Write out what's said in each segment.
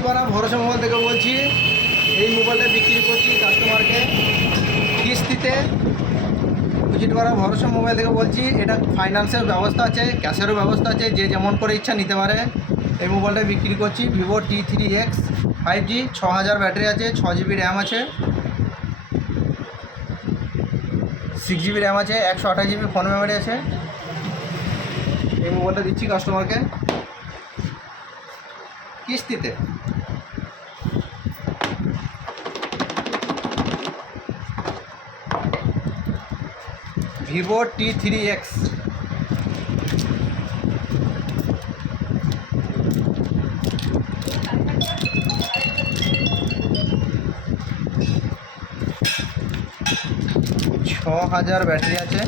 কুচিপাড়া ভরসা মোবাইল থেকে বলছি। এই মোবাইলটা বিক্রি করছি কাস্টমারকে কিস্তিতে। কুচিপাড়া ভরসা মোবাইল থেকে বলছি। এটা ফাইন্যান্সের ব্যবস্থা আছে, ক্যাশেরও ব্যবস্থা আছে, যে যেমন করে ইচ্ছা নিতে পারে। এই মোবাইলটা বিক্রি করছি ভিভো T3X 5G, 6000 ব্যাটারি আছে, 6GB র্যাম আছে, 6GB র্যাম আছে, 128GB ফোন মেমোরি আছে। এই মোবাইলটা দিচ্ছি কাস্টমারকে কিস্তিতে। Vivo T3X। ছ 6000 ব্যাটারি আছে,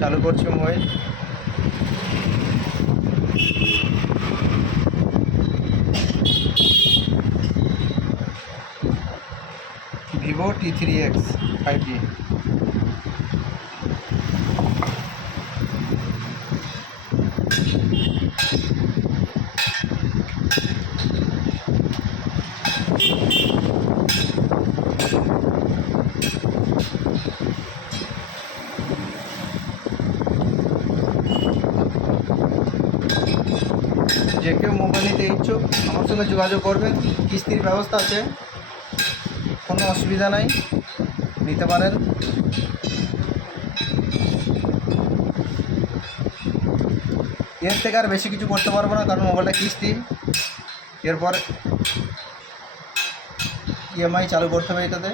চালু করছি মোবাইল। Vivo T3X 5G। যে কেউ মোবাইল নিতে ইচ্ছুক আমার সঙ্গে যোগাযোগ করবেন। কিস্তির ব্যবস্থা আছে, কোনো অসুবিধা নাই, নিতে পারেন। এর থেকে আর বেশি কিছু করতে পারবো না, কারণ মোবাইলটা কিস্তি। এরপর ইএমআই চালু করতে হবে এটাতে।